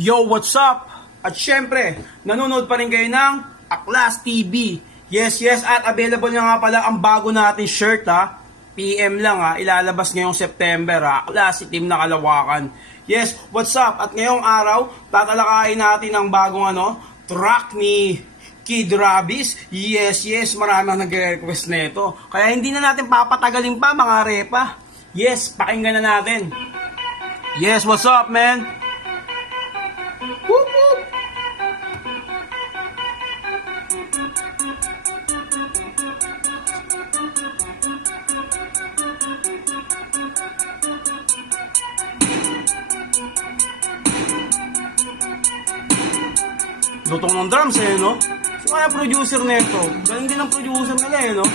Yo, what's up? At syempre, nanonood pa rin kayo ng Aklas TV. Yes, at available na nga pala ang bago natin shirt ha. PM lang ha, ilalabas ngayong September ha. Aklas, Team na Kalawakan. Yes, what's up? At ngayong araw, tatalakayin natin ang bagong track ni Kid Rabis. Yes, maraming nagre-request nito. Kaya hindi na natin papatagalin pa mga repa. Yes, pakinggan na natin. Yes, what's up man? Whoop, whoop. Lutong ng drums no? So kaya producer nito. Galing din ang producer nila no?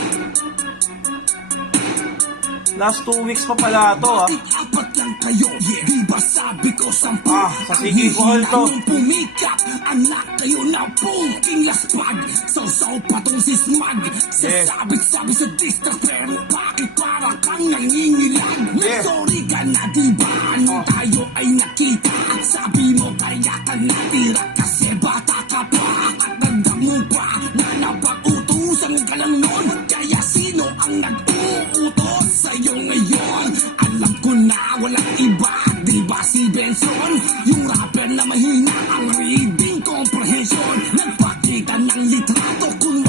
Last 2 weeks pa pala to Apat lang kayo, di ba sabi ko sampa? Sa Sige Kohol to. Pumikat, anak kayo na puking laspag. Sausaw pa tong sismag. Sasabit-sabi sa district, pero bakit para kang nangingilag? Sorry ka na diba, ano tayo ay nakita? At sabi mo kaya ka natira kasi bata ka pa. At nagdam mo pa na napag-utusan ka lang noon. Kaya sino ang nag-uutos sa'yo ngayon? Alam ko na walang iba, di ba si Benson? Yung rapper na mahina ang reading comprehension. Nagpakita ng litrato kung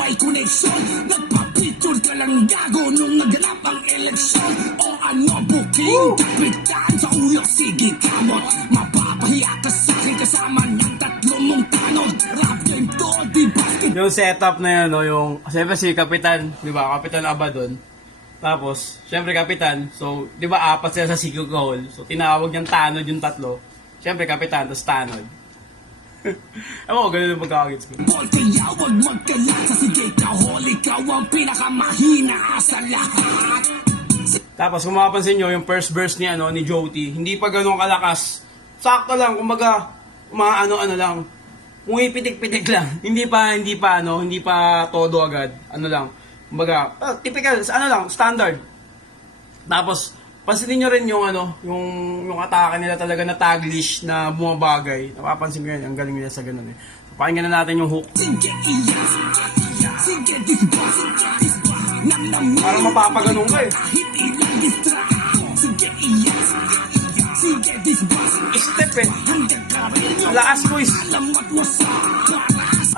may connection. Nagpa-picture ka lang gago nung naganap ang eleksyon. O ano booking, kapitan sa ulo, sige kamot. Mapapahiya ka sa'kin kasama ng 3 mong tanod. Rap game to, di ba? Yung setup na yun, no? Yung, siyempre si Kapitan, di ba? Kapitan Abadon. Tapos, siyempre Kapitan. So, di ba 4 sila sa Sige Kohol? So, tinawag niyang tanod yung 3. Siyempre Kapitan, tapos tanod. Ewan ko, ganun yung pagkakagits ko. Boy, kaya huwag magkalat sa Sige Kohol. Ikaw ang pinakamahina sa lahat. Tapos, kung mapapansin nyo, yung first verse ni, ni Joti, hindi pa ganun kalakas. Sakto lang, kumbaga, ano lang. Pumipitik-pitik lang. Hindi pa todo agad. Ano lang. Kumbaga, typical, standard. Tapos, pansinin nyo rin yung atake nila talaga na taglish na bumabagay. Napapansin ko yan, ang galing nila sa ganun eh. So, pakinggan na natin yung hook. Parang mapapaganong ka eh. Step eh. Lakas ko is.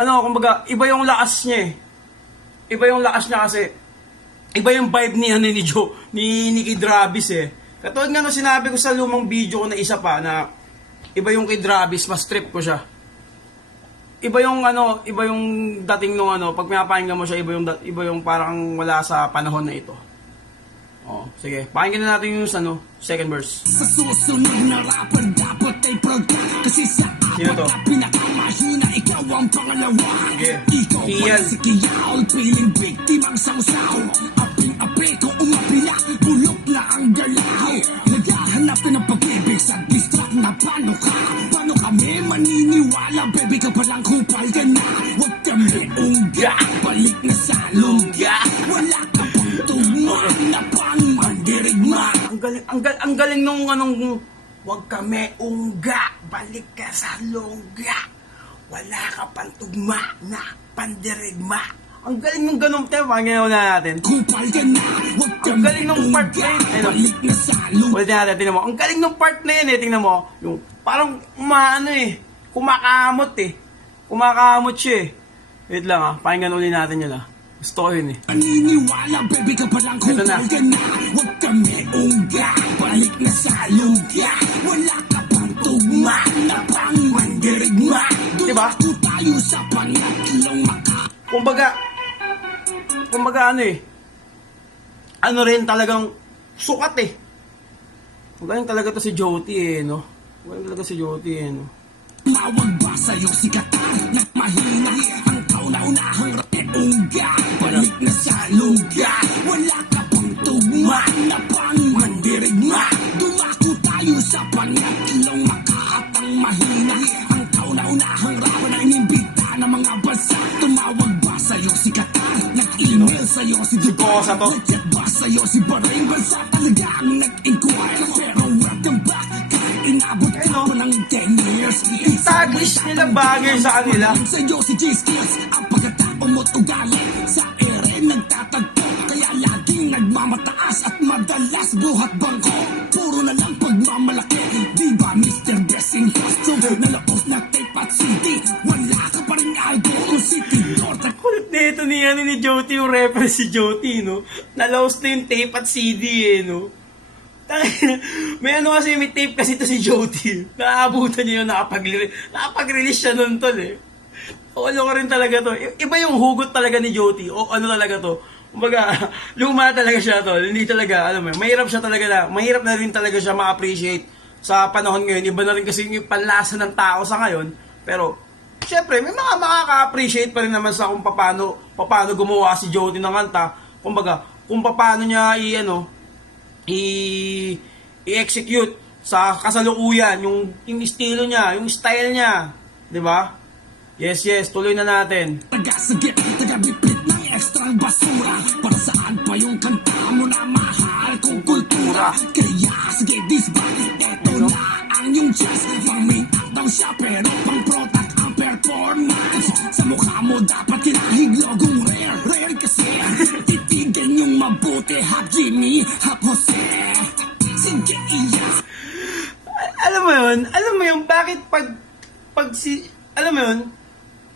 Kumbaga, iba yung lakas niya eh. Iba yung lakas niya kasi iba yung vibe ni Kid Rabis eh. Katulad nga nung sinabi ko sa lumang video ko na isa pa na iba yung Kid Rabis, mas trip ko siya. Iba yung dating nung pag pinapakinggan mo siya, iba yung parang wala sa panahon na ito. Oh, sige. Pakinggan na natin yung second verse. Sa susunod na rapper dapat ay proud ka. Kasi sa sino to? Pinakamahina, ikaw ang pangalawa. Ikaw Kian. si Kiyaw, piling biktimang sausaw. Aping-api kung umapila, bulok na ang galaw. Naghahanap ka ng pag-ibig sa distract na paano ka? Paano kami maniniwala, baby ka palang kupal ka na. Huwag kami ungga, balik na sa lungga. Wala ka pang tugma na pang mandirigma. Ang galing nung huwag kami ungga, balik ka sa lungga. Wala ka pang tugma na pandirigma. Ang galing nung ganung tema, pakinggan na natin. Kupal ka na, huwag Ang galing nung part na yun. balik na sa lungga. Ulit natin, tingnan mo. Ang galing nung part na yun tingnan mo. Yung parang kumakamot eh. Kumakamot siya eh. Wait lang pakinggan ulit natin yun Gusto ko yun eh. Paniniwala, baby ka palang kupal ka na. Huwag kami ungga, balik na sa lungga. Wala ka pang tugma na pang mandirigma. Diba? Dumako tayo sa pangatlong Kumbaga rin talagang sukat eh. Magaling talaga to si Joti eh, no? Magaling talaga si Joti eh, no? Mawag ba sa'yo si Katar na mahina? Ang kauna-unahang ungga, balik na sa lungga. Wala ka pang tugma na pang mandirigma. Dumako tayo sa pangatlong makaatang mahina. Ang kauna-unahang rapper na inimbita ng mga bansa. Tumawag ba sa'yo si Katar? Nag-email sa'yo si Kosa to. Nag-chat ba sa'yo si Bahrain? Bansa talaga ang nag-inquire. Pero welcome back kahit Inabot ka Ayun, pa ng 10 years. Taglish nila bagay sa kanila. Sa iyo si G-Skills, ang pagkatao mo't ugali. Sa ere nagtatagpo, kaya laging nagmamataas at madalas buhat bangko. Puro na lang pagmamalaki, di ba Mr. Dressing Costume? Nalaos na tape at CD, wala ka pa rin algo kung city door. Kulit nito ni Joti, yung reference si Joti, no? Nalaos na yung tape at CD, no? May ano kasi, may tape kasi to si Joti. Nakaabutan niya yun, nakapag-release siya nun, tol, eh. O ano ka rin talaga to. Iba yung hugot talaga ni Joti. O ano talaga to. Kumbaga, luma talaga siya, tol. Hindi talaga, alam mo, mahirap siya talaga na, mahirap na rin talaga siya ma-appreciate sa panahon ngayon. Iba na rin kasi yung panlasa ng tao sa ngayon. Pero, syempre, may mga makaka-appreciate pa rin naman sa kung paano gumawa si Joti ng kanta. Kumbaga, kung paano niya i-execute sa kasalukuyan yung estilo niya, yung style niya, 'di ba? Yes, tuloy na natin. Taga-sigit, taga-bipit ng ekstrang basura. Para saan pa yung kanta mo na mahal kong kultura? Kaya sige, disband, eto na ang yung chance. Pang main act daw siya, pero pang product ang performance. Sa mukha mo dapat kinahig logong rare kasi titigan yung mabuti. Hap Jimmy, hap Jose, sige iya. Alam mo yun, bakit alam mo yun,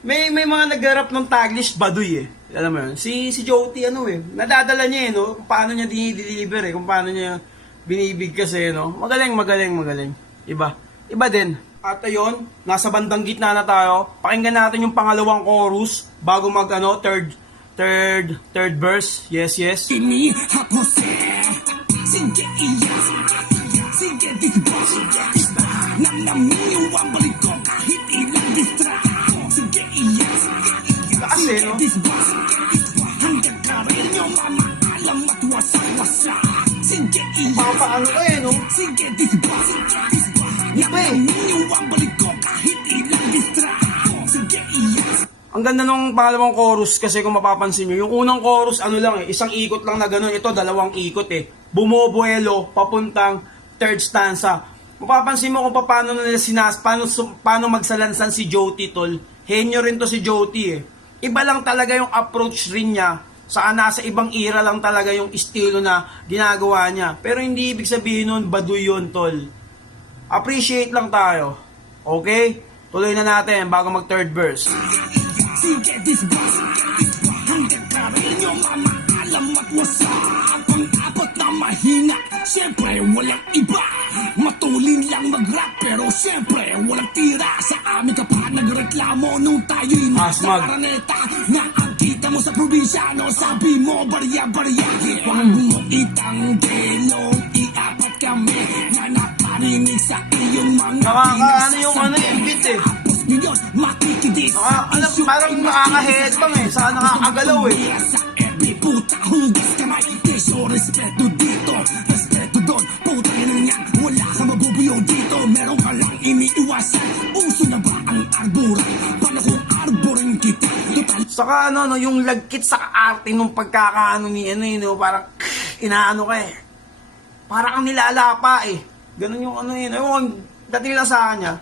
may mga nagharap ng Taglish Baduy eh. Alam mo yun, si Joti nadadala niya no, kung paano niya dinideliver kung paano niya binibigkas no. Magaling. Iba din. At ayun, nasa bandang gitna na tayo. Pakinggan natin yung pangalawang chorus bago mag third verse. Yes. Jimmy, hap Jose, sige iya. Sige disband, nanamin yung ang balik ko kahit ilang distract. Sige iya. Kasi no, Hanggang ka rin yung mamaalam at wasak-wasak. Sige iya. paano no? Sige disband, nanamin yung ang balik ko kahit ilang distract. Sige iya. Ang ganda nung pangalawang chorus kasi kung mapapansin nyo, yung unang chorus isang ikot lang na gano'n. Ito, dalawang ikot eh. Bumobuelo, papuntang third stanza. Mapapansin mo kung paano nila paano magsalansan si Joti, tol. Henyo rin to si Joti eh. Iba lang talaga yung approach rin niya. Saka nasa ibang era lang talaga yung estilo na ginagawa niya. Pero hindi ibig sabihin nun, baduy yun, tol. Appreciate lang tayo. Okay? Tuloy na natin bago mag third verse. Sige disband, hanggang ka rin yung mamaalam at wasak. Pang-apat na mahina, siyempre walang iba. Matulin lang mag-rap, pero siyempre walang tira. Sa amin ka pa nagreklamo nung tayo'y nasa Asmag. Araneta. Na ang kita mo sa probinsyano, sabi mo barya-barya. Huwag mo itanggi nung iapat kami na nakarinig sa iyong mga Yung beat eh. Tapos ngayon, makikidis Parang nakaka-headbang eh. Saka nakakagalaw eh. sa every puta hugas kamay. Kesyo respeto dito, respeto doon. Puta yan yan, wala ka mabubuyo dito. Meron ka lang iniiwasan. Uso na ba ang arboran? Paano kung arboran kita? Total Saka yung lagkit sa arte nung pagkakaano ni parang inaano ka eh. Parang ang nilalapa eh. Ganun yung ewan, dating lang sa kanya.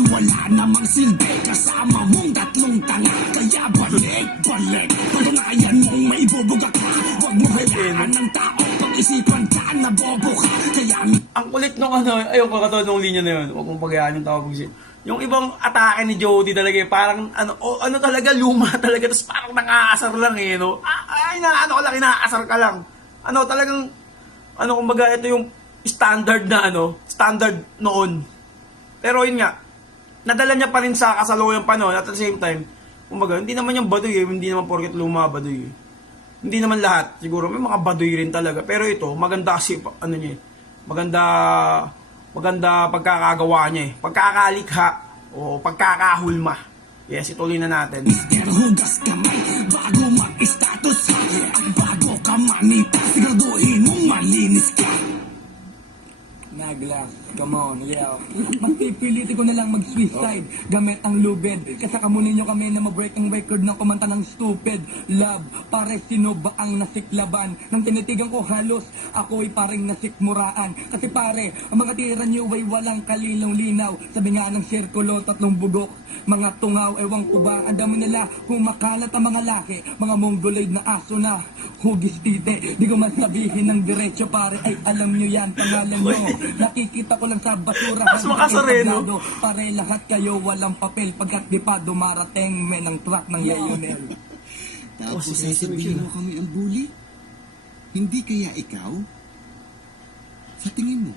wala namang silbi kasama mong tatlong tanga. Kaya balik patunayan mong may bubuga ka. Huwag mo hayaan ng tao pag-isipan ka na bobo ka. Kaya Ang kulit nung ayun kakatawad nung linya na yun. Huwag mong pagyaan yung tawag ko. Yung ibang atake ni Jody talaga parang talaga luma talaga. Tapos parang nangaasar lang no. Inaasar ka lang. Talagang kumbaga ito yung standard na standard noon. Pero yun nga, nadala niya pa rin sa kasalukuyang panahon at the same time, kumbaga, hindi naman yung baduy hindi naman porket luma baduy Hindi naman lahat, siguro may mga baduy rin talaga. Pero ito, maganda kasi niya, maganda pagkakagawa niya pagkakalikha o pagkakahulma. Yes, ituloy na natin. pero hugas kamay bago mag-status ka. At bago ka manita, siguraduhin mong malinis ka. Douglas. Come on, yeah. Mas pipilitin ko na lang mag-suicide gamit ang lubid. Kasakamunin nyo kami na ma-break ang record ng kumanta ng stupid. Love, pare sino ba ang nasiklaban? Nang tinitigan ko halos, ako'y pareng nasikmuraan. Kasi pare, ang mga tira nyo ay walang kalilong linaw. Sabi nga ng sirkulo, tatlong bugok. Mga tungaw, ewan ko ba, ang dami nila kumakalat ang mga laki. Mga mongoloid na aso na hugis tite. Di ko masabihin ng diretso pare, ay alam nyo yan, pangalan nyo. Nakikita ko lang sa basura. Mas makasareno. Pare lahat kayo walang papel pagkat di pa dumarating men ang truck ng Yayonel. Tapos si sasabihin mo kami ang bully? Hindi kaya ikaw? Sa tingin mo?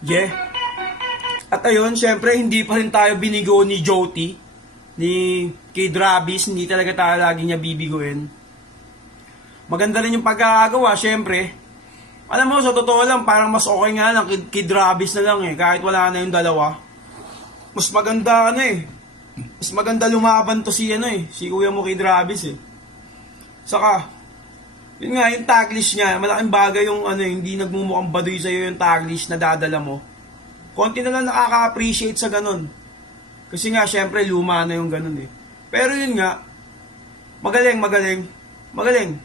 Yeah. At ayun, syempre, hindi pa rin tayo binigo ni Joti, ni kay Drabis, hindi talaga tayo lagi niya bibigoin. Maganda rin yung pagkakagawa, syempre. Alam mo, sa totoo lang, parang mas okay nga lang kay Drabis na lang kahit wala na yung dalawa. Mas maganda mas maganda lumaban to si si kuya mo kay Drabis Saka, yun nga, yung taglish niya, malaking bagay yung hindi nagmumukhang baduy sa'yo yung taglish na dadala mo. Konti na lang nakaka-appreciate sa ganun. Kasi nga, syempre, luma na yung ganun Pero yun nga, magaling.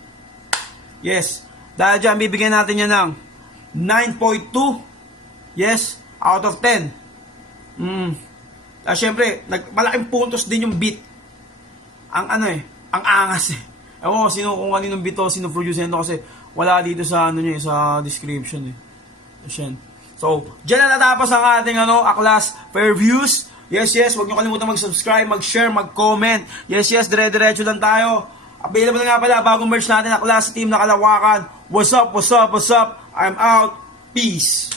Yes. Dahil dyan, bibigyan natin yan ng 9.2. Yes, out of 10. Syempre, malaking puntos din yung beat. Ang ang angas Ewan ko, kung kaninong beat o sino producer nito kasi wala dito sa sa description Yan. So, dyan na natapos ang ating Aklas Fair Views. Yes, huwag nyo kalimutan mag-subscribe, mag-share, mag-comment. Yes, dire-diretso lang tayo. Available na nga pala bagong merch natin, Aklas Team na Kalawakan. What's up? I'm out. Peace.